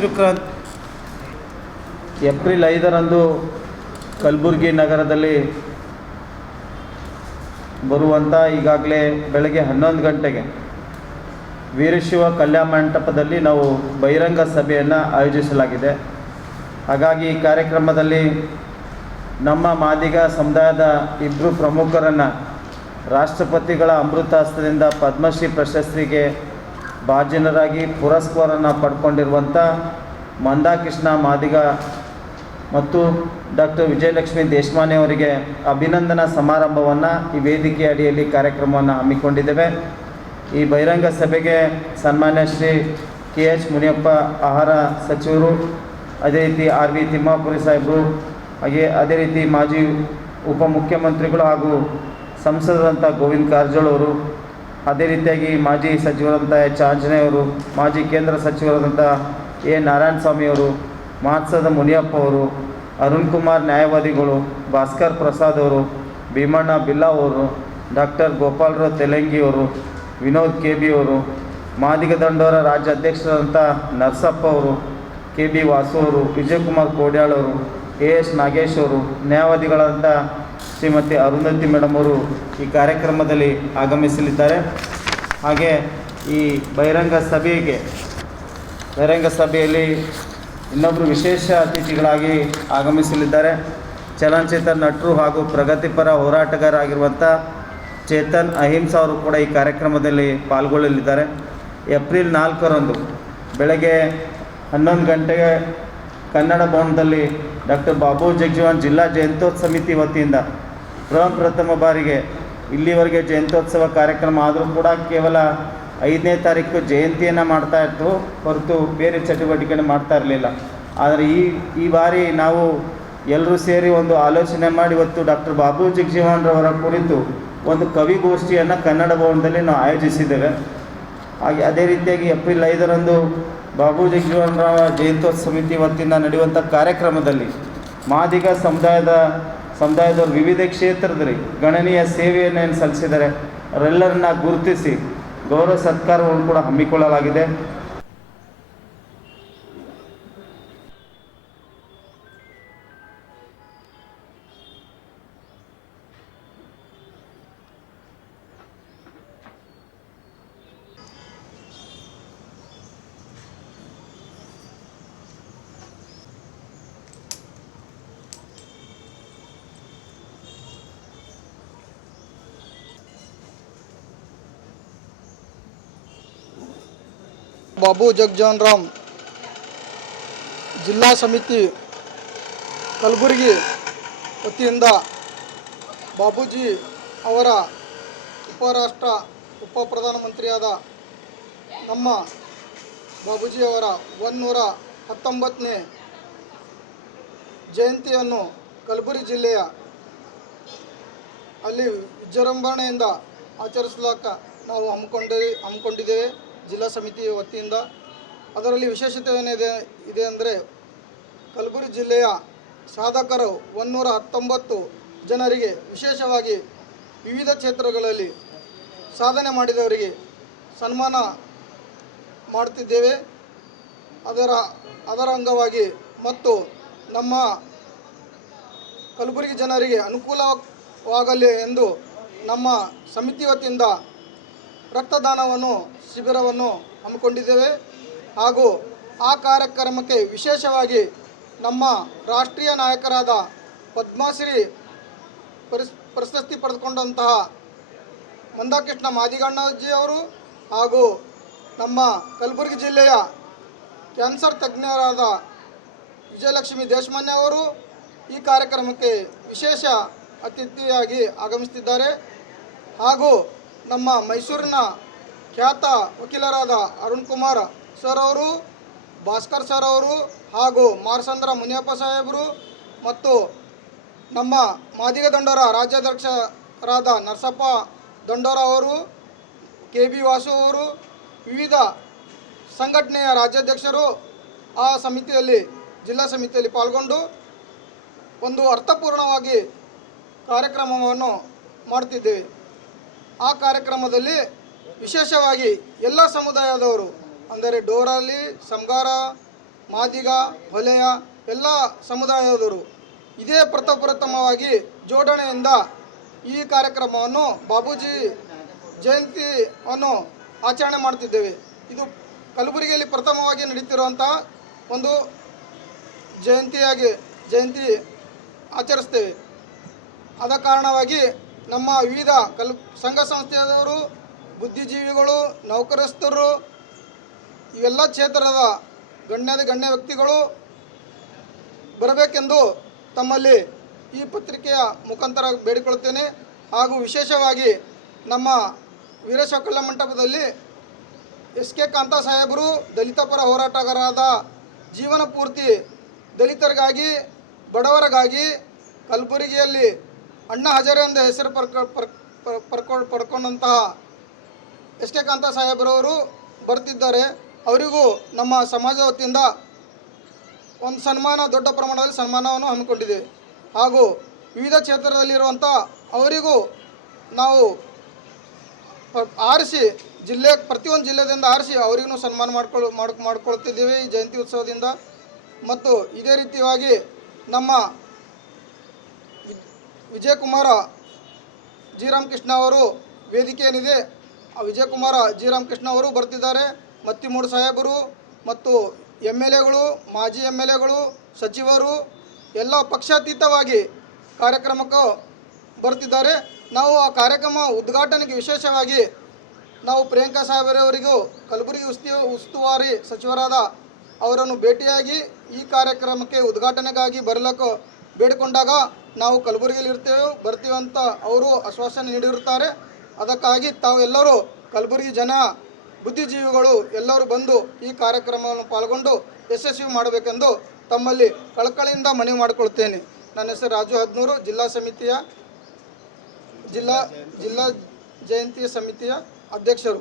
ಹಸಿರು ಕ್ರಾಂತಿ ಏಪ್ರಿಲ್ 5ರಂದು ಕಲಬುರಗಿ ನಗರದಲ್ಲಿ ಬರುವಂಥ ಈಗಾಗಲೇ ಬೆಳಗ್ಗೆ 11 ಗಂಟೆಗೆ ವೀರಶೈವ ಕಲ್ಯಾಣ ಮಂಟಪದಲ್ಲಿ ನಾವು ಬಹಿರಂಗ ಸಭೆಯನ್ನು ಆಯೋಜಿಸಲಾಗಿದೆ. ಹಾಗಾಗಿ ಈ ಕಾರ್ಯಕ್ರಮದಲ್ಲಿ ನಮ್ಮ ಮಾದಿಗ ಸಮುದಾಯದ ಇಬ್ಬರು ಪ್ರಮುಖರನ್ನು ರಾಷ್ಟ್ರಪತಿಗಳ ಅಮೃತ ಹಸ್ತದಿಂದ ಪದ್ಮಶ್ರೀ ಪ್ರಶಸ್ತಿಗೆ ಭಾಜನರಾಗಿ ಪುರಸ್ಕಾರವನ್ನು ಪಡ್ಕೊಂಡಿರುವಂಥ ಮಂದಾಕೃಷ್ಣ ಮಾದಿಗ ಮತ್ತು ಡಾಕ್ಟರ್ ವಿಜಯಲಕ್ಷ್ಮಿ ದೇಶಮಾನೆ ಅವರಿಗೆ ಅಭಿನಂದನಾ ಸಮಾರಂಭವನ್ನು ಈ ವೇದಿಕೆ ಅಡಿಯಲ್ಲಿ ಕಾರ್ಯಕ್ರಮವನ್ನು ಹಮ್ಮಿಕೊಂಡಿದ್ದೇವೆ. ಈ ಬಹಿರಂಗ ಸಭೆಗೆ ಸನ್ಮಾನ್ಯ ಶ್ರೀ KH ಮುನಿಯಪ್ಪ ಆಹಾರ ಸಚಿವರು, ಅದೇ ರೀತಿ RV ತಿಮ್ಮಾಪುರಿ ಸಾಹೇಬರು, ಅದೇ ರೀತಿ ಮಾಜಿ ಉಪಮುಖ್ಯಮಂತ್ರಿಗಳು ಹಾಗೂ ಸಂಸದರಂಥ ಗೋವಿಂದ ಕಾರಜೋಳ ಅವರು, ಅದೇ ರೀತಿಯಾಗಿ ಮಾಜಿ ಸಚಿವರಂಥ H ಆಂಜನೇಯ ಅವರು, ಮಾಜಿ ಕೇಂದ್ರ ಸಚಿವರಾದಂಥ A ನಾರಾಯಣಸ್ವಾಮಿ ಅವರು, ಮಾತ್ಸದ ಮುನಿಯಪ್ಪ ಅವರು, ಅರುಣ್ ಕುಮಾರ್ ನ್ಯಾಯವಾದಿಗಳು, ಭಾಸ್ಕರ್ ಪ್ರಸಾದ್ ಅವರು, ಭೀಮಣ್ಣ ಬಿಲ್ಲಾ ಅವರು, ಡಾಕ್ಟರ್ ಗೋಪಾಲರಾವ್ ತೆಲಂಗಿ ಅವರು, ವಿನೋದ್ KB ಅವರು, ಮಾದಿಗ ದಂಡೋರ ರಾಜ್ಯ ಅಧ್ಯಕ್ಷರಾದಂಥ ನರಸಪ್ಪ ಅವರು, KB ವಾಸು ಅವರು, ವಿಜಯಕುಮಾರ್ ಕೋಡ್ಯಾಳ್ ಅವರು, AS ನಾಗೇಶ್ ಅವರು, ನ್ಯಾಯವಾದಿಗಳಾದಂಥ ಶ್ರೀಮತಿ ಅರುಂಧತಿ ಮೇಡಮ್ ಅವರು ಈ ಕಾರ್ಯಕ್ರಮದಲ್ಲಿ ಆಗಮಿಸಲಿದ್ದಾರೆ. ಹಾಗೆ ಈ ಬಹಿರಂಗ ಸಭೆಯಲ್ಲಿ ಇನ್ನೊಬ್ಬರು ವಿಶೇಷ ಅತಿಥಿಗಳಾಗಿ ಆಗಮಿಸಲಿದ್ದಾರೆ. ಚಲನಚಿತ್ರ ನಟರು ಹಾಗೂ ಪ್ರಗತಿಪರ ಹೋರಾಟಗಾರರಾಗಿರುವಂಥ ಚೇತನ್ ಅಹಿಂಸಾ ಅವರು ಕೂಡ ಈ ಕಾರ್ಯಕ್ರಮದಲ್ಲಿ ಪಾಲ್ಗೊಳ್ಳಲಿದ್ದಾರೆ. ಏಪ್ರಿಲ್ 4ರಂದು ಬೆಳಗ್ಗೆ 11 ಗಂಟೆಗೆ ಕನ್ನಡ ಭವನದಲ್ಲಿ ಡಾಕ್ಟರ್ ಬಾಬು ಜಗಜೀವನ್ ಜಿಲ್ಲಾ ಜಯಂತ್ಯೋತ್ಸವ ಸಮಿತಿ ವತಿಯಿಂದ ಪ್ರಥಮ ಬಾರಿಗೆ ಇಲ್ಲಿವರೆಗೆ ಜಯಂತ್ಯೋತ್ಸವ ಕಾರ್ಯಕ್ರಮ ಆದರೂ ಕೂಡ ಕೇವಲ 5ನೇ ತಾರೀಕು ಜಯಂತಿಯನ್ನು ಮಾಡ್ತಾಯಿತ್ತು ಹೊರತು ಬೇರೆ ಚಟುವಟಿಕೆಯನ್ನು ಮಾಡ್ತಾ ಇರಲಿಲ್ಲ. ಆದರೆ ಈ ಬಾರಿ ನಾವು ಎಲ್ಲರೂ ಸೇರಿ ಒಂದು ಆಲೋಚನೆ ಮಾಡಿ ಇವತ್ತು ಡಾಕ್ಟರ್ ಬಾಬು ಜಗಜೀವನ್ರವರ ಕುರಿತು ಒಂದು ಕವಿಗೋಷ್ಠಿಯನ್ನು ಕನ್ನಡ ಭವನದಲ್ಲಿ ನಾವು ಆಯೋಜಿಸಿದ್ದೇವೆ. ಹಾಗೆ ಅದೇ ರೀತಿಯಾಗಿ ಏಪ್ರಿಲ್ 5ರಂದು ಬಾಬು ಜಗಜೀವನರಾವ ಜಯಂತ್ಯೋತ್ಸವ ಸಮಿತಿ ವತಿಯಿಂದ ನಡೆಯುವಂಥ ಕಾರ್ಯಕ್ರಮದಲ್ಲಿ ಮಾದಿಗ ಸಮುದಾಯದವರು ವಿವಿಧ ಕ್ಷೇತ್ರದಲ್ಲಿ ಗಣನೀಯ ಸೇವೆಯನ್ನು ಸಲ್ಲಿಸಿದ್ದಾರೆ. ಅವರೆಲ್ಲರನ್ನ ಗುರುತಿಸಿ ಗೌರವ ಸತ್ಕಾರವನ್ನು ಕೂಡ ಹಮ್ಮಿಕೊಳ್ಳಲಾಗಿದೆ. ಬಾಬು ಜಗಜೀವನರಾಮ್ ಜಿಲ್ಲಾ ಸಮಿತಿ ಕಲಬುರಗಿ ವತಿಯಿಂದ ಬಾಬೂಜಿ ಅವರ ಉಪ ಪ್ರಧಾನಮಂತ್ರಿಯಾದ ನಮ್ಮ ಬಾಬೂಜಿಯವರ 119ನೇ ಜಯಂತಿಯನ್ನು ಕಲಬುರಗಿ ಜಿಲ್ಲೆಯ ಅಲ್ಲಿ ವಿಜೃಂಭಣೆಯಿಂದ ಆಚರಿಸಲಿಕ್ಕೆ ನಾವು ಹಮ್ಮಿಕೊಂಡಿದ್ದೇವೆ ಜಿಲ್ಲಾ ಸಮಿತಿ ವತಿಯಿಂದ. ಅದರಲ್ಲಿ ವಿಶೇಷತೆ ಏನಿದೆ ಅಂದರೆ ಕಲಬುರಗಿ ಜಿಲ್ಲೆಯ ಸಾಧಕರು 119 ಜನರಿಗೆ ವಿಶೇಷವಾಗಿ ವಿವಿಧ ಕ್ಷೇತ್ರಗಳಲ್ಲಿ ಸಾಧನೆ ಮಾಡಿದವರಿಗೆ ಸನ್ಮಾನ ಮಾಡುತ್ತಿದ್ದೇವೆ. ಅದರ ಅಂಗವಾಗಿ ಮತ್ತು ನಮ್ಮ ಕಲಬುರಗಿ ಜನರಿಗೆ ಅನುಕೂಲವಾಗಲಿ ಎಂದು ನಮ್ಮ ಸಮಿತಿ ವತಿಯಿಂದ ರಕ್ತದಾನವನ್ನು ಶಿಬಿರವನ್ನು ಹಮ್ಮಿಕೊಂಡಿದ್ದೇವೆ. ಹಾಗೂ ಆ ಕಾರ್ಯಕ್ರಮಕ್ಕೆ ವಿಶೇಷವಾಗಿ ನಮ್ಮ ರಾಷ್ಟ್ರೀಯ ನಾಯಕರಾದ ಪದ್ಮಶ್ರೀ ಪ್ರಶಸ್ತಿ ಪಡೆದುಕೊಂಡಂತಹ ಮಂದಾಕೃಷ್ಣ ಮಾದಿಗಣ್ಣಜಿಯವರು ಹಾಗೂ ನಮ್ಮ ಕಲಬುರಗಿ ಜಿಲ್ಲೆಯ ಕ್ಯಾನ್ಸರ್ ತಜ್ಞರಾದ ವಿಜಯಲಕ್ಷ್ಮಿ ದೇಶಮಾನೆ ಅವರು ಈ ಕಾರ್ಯಕ್ರಮಕ್ಕೆ ವಿಶೇಷ ಅತಿಥಿಯಾಗಿ ಆಗಮಿಸುತ್ತಿದ್ದಾರೆ. ಹಾಗೂ ನಮ್ಮ ಮೈಸೂರಿನ ಖ್ಯಾತ ವಕೀಲರಾದ ಅರುಣ್ ಕುಮಾರ್ ಸರ್ ಅವರು, ಭಾಸ್ಕರ್ ಸರ್ ಅವರು ಹಾಗೂ ಮಾರ್ಸಂದ್ರ ಮುನಿಯಪ್ಪ ಸಾಹೇಬರು ಮತ್ತು ನಮ್ಮ ಮಾದಿಗ ದಂಡೋರ ರಾಜ್ಯಾಧ್ಯಕ್ಷರಾದ ನರಸಪ್ಪ ದಂಡೋರ ಅವರು, KB ವಾಸು ಅವರು, ವಿವಿಧ ಸಂಘಟನೆಯ ರಾಜ್ಯಾಧ್ಯಕ್ಷರು ಆ ಸಮಿತಿಯಲ್ಲಿ ಜಿಲ್ಲಾ ಸಮಿತಿಯಲ್ಲಿ ಪಾಲ್ಗೊಂಡು ಒಂದು ಅರ್ಥಪೂರ್ಣವಾಗಿ ಕಾರ್ಯಕ್ರಮವನ್ನು ಮಾಡುತ್ತಿದ್ದೇವೆ. ಆ ಕಾರ್ಯಕ್ರಮದಲ್ಲಿ ವಿಶೇಷವಾಗಿ ಎಲ್ಲ ಸಮುದಾಯದವರು ಅಂದರೆ ಡೋರಾಲಿ, ಸಮಗಾರ, ಮಾದಿಗ, ಹೊಲೆಯ ಎಲ್ಲ ಸಮುದಾಯದವರು ಇದೇ ಪ್ರಥಮವಾಗಿ ಜೋಡಣೆಯಿಂದ ಈ ಕಾರ್ಯಕ್ರಮವನ್ನು ಬಾಬೂಜಿ ಜಯಂತಿಯನ್ನು ಆಚರಣೆ ಮಾಡ್ತಿದ್ದೇವೆ. ಇದು ಕಲಬುರಗಿಯಲ್ಲಿ ಪ್ರಥಮವಾಗಿ ನಡೀತಿರುವಂತಹ ಒಂದು ಜಯಂತಿ ಆಚರಿಸ್ತೇವೆ. ಆದ ಕಾರಣವಾಗಿ ನಮ್ಮ ವಿವಿಧ ಸಂಘ ಸಂಸ್ಥೆಯವರು, ಬುದ್ಧಿಜೀವಿಗಳು, ನೌಕರಸ್ಥರು, ಇವೆಲ್ಲ ಕ್ಷೇತ್ರದ ಗಣ್ಯ ವ್ಯಕ್ತಿಗಳು ಬರಬೇಕೆಂದು ತಮ್ಮಲ್ಲಿ ಈ ಪತ್ರಿಕೆಯ ಮುಖಾಂತರ ಬೇಡಿಕೊಳ್ಳುತ್ತೇನೆ. ಹಾಗೂ ವಿಶೇಷವಾಗಿ ನಮ್ಮ ವೀರಶೈವ ಕಲ್ಯಾಣ ಮಂಟಪದಲ್ಲಿ SK ಕಾಂತಾ ಸಾಹೇಬರು ದಲಿತ ಪರ ಹೋರಾಟಗಾರರಾದ ಜೀವನ ಪೂರ್ತಿ ದಲಿತರಿಗಾಗಿ, ಬಡವರಿಗಾಗಿ ಕಲಬುರಗಿಯಲ್ಲಿ ಅಣ್ಣಾ ಹಜಾರೆ ಎಂದ ಹೆಸರು ಪಡ್ಕೊಂಡಂತಹ SK ಕಾಂತಾ ಸಾಹೇಬರವರು ಬರ್ತಿದ್ದಾರೆ. ಅವರಿಗೂ ನಮ್ಮ ಸಮಾಜದ ವತಿಯಿಂದ ಒಂದು ದೊಡ್ಡ ಪ್ರಮಾಣದಲ್ಲಿ ಸನ್ಮಾನವನ್ನು ಹಮ್ಮಿಕೊಂಡಿದ್ದೇವೆ. ಹಾಗೂ ವಿವಿಧ ಕ್ಷೇತ್ರದಲ್ಲಿರುವಂಥ ಅವರಿಗೂ ನಾವು ಆರಿಸಿ ಪ್ರತಿಯೊಂದು ಜಿಲ್ಲೆಯಿಂದ ಆರಿಸಿ ಅವರಿಗೂ ಸನ್ಮಾನ ಮಾಡ್ಕೊಳ್ತಿದ್ದೀವಿ ಈ ಜಯಂತಿ ಉತ್ಸವದಿಂದ. ಮತ್ತು ಇದೇ ರೀತಿಯಾಗಿ ನಮ್ಮ ವಿಜಯಕುಮಾರ ಜಿ ರಾಮಕೃಷ್ಣ ಅವರು ವೇದಿಕೆ ಏನಿದೆ ಆ ವಿಜಯಕುಮಾರ ಜಿ ರಾಮಕೃಷ್ಣ ಅವರು ಬರ್ತಿದ್ದಾರೆ. ಮತ್ತಿಮೂಡು ಸಾಹೇಬರು ಮತ್ತು MLAಗಳು, ಮಾಜಿ MLAಗಳು, ಸಚಿವರು ಎಲ್ಲ ಪಕ್ಷಾತೀತವಾಗಿ ಕಾರ್ಯಕ್ರಮಕ್ಕೆ ಬರ್ತಿದ್ದಾರೆ. ನಾವು ಆ ಕಾರ್ಯಕ್ರಮ ಉದ್ಘಾಟನೆಗೆ ವಿಶೇಷವಾಗಿ ನಾವು ಪ್ರಿಯಾಂಕಾ ಸಾಹೇಬರವರಿಗೂ ಕಲಬುರಗಿ ಉಸ್ತುವಾರಿ ಸಚಿವರಾದ ಅವರನ್ನು ಭೇಟಿಯಾಗಿ ಈ ಕಾರ್ಯಕ್ರಮಕ್ಕೆ ಉದ್ಘಾಟನೆಗಾಗಿ ಬರಲಿಕ್ಕೆ ಬೇಡಿಕೊಂಡಾಗ ನಾವು ಕಲಬುರಗಿಯಲ್ಲಿ ಬರ್ತೀವಿ ಅಂತ ಅವರು ಆಶ್ವಾಸನೆ ನೀಡಿರುತ್ತಾರೆ. ಅದಕ್ಕಾಗಿ ತಾವೆಲ್ಲರೂ ಕಲಬುರಗಿ ಜನ, ಬುದ್ಧಿಜೀವಿಗಳು ಎಲ್ಲರೂ ಬಂದು ಈ ಕಾರ್ಯಕ್ರಮವನ್ನು ಪಾಲ್ಗೊಂಡು ಯಶಸ್ವಿ ಮಾಡಬೇಕೆಂದು ತಮ್ಮಲ್ಲಿ ಕಳಕಳಿಯಿಂದ ಮನವಿ ಮಾಡಿಕೊಳ್ತೇನೆ. ನನ್ನ ಹೆಸರು ರಾಜು ಹದ್ನೂರು, ಜಿಲ್ಲಾ ಜಯಂತಿ ಸಮಿತಿಯ ಅಧ್ಯಕ್ಷರು.